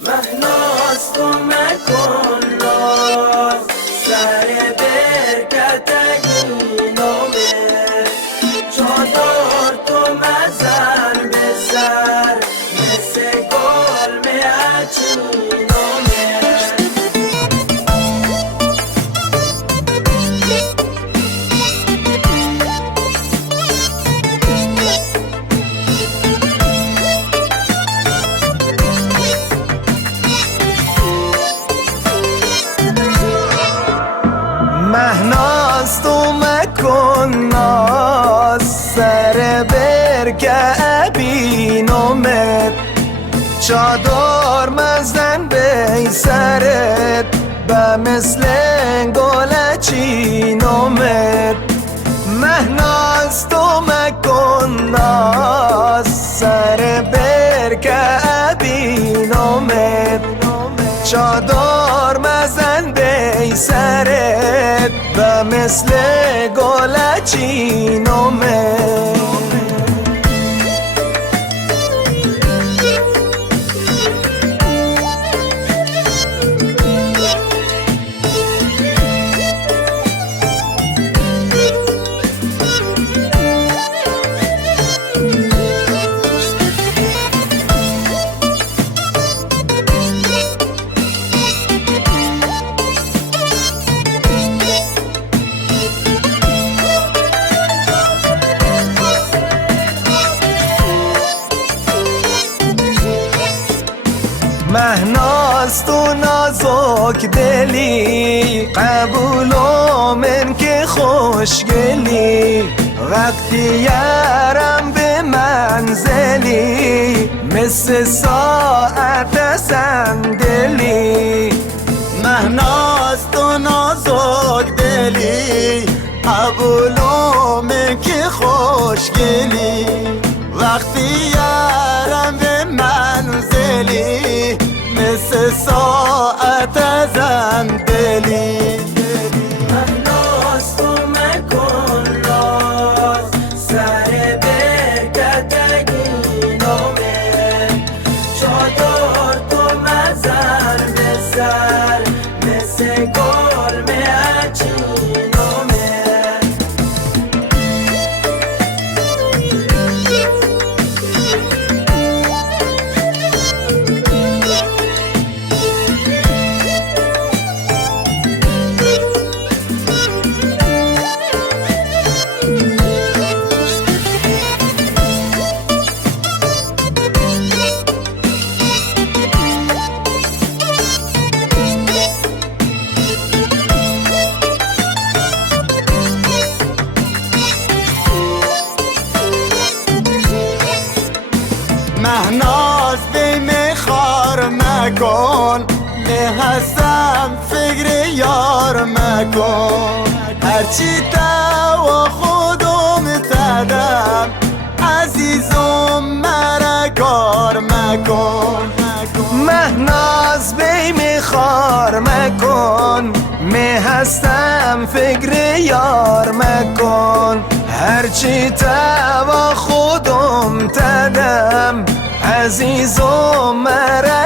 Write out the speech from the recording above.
مهناز تو مکن ناز سر برکتگینامه چادر تو مزن به سر مثل گل میچینامه مهناز تو مکن ناز سر برکه بینامت چادر مزن به سرت به مثل گل چینامت مهناز تو مکن ناز سر برکه بینامت چادر مزن به سرت و مثل گل چینامت مهناز تو نازک دلی قبولو من که خوشگلی وقتی یارم به منزلی مثل ساعت صندلی مهناز تو نازک دلی قبولو من که خوشگلی وقتی یارم به منزلی مثل ساعت زندلی مهناز تو مکن راز سر برکتگینامه چادر تو مزن به سر مثل گل میچینامه مهناز بیم خار مکن میهستم فکر یار مکن هرچی تو خودم تدم عزیزم مرا کار مکن مهناز بیم خار مکن می هستم فکر یار مکن هرچی تا خودم تدم عزیزم مرا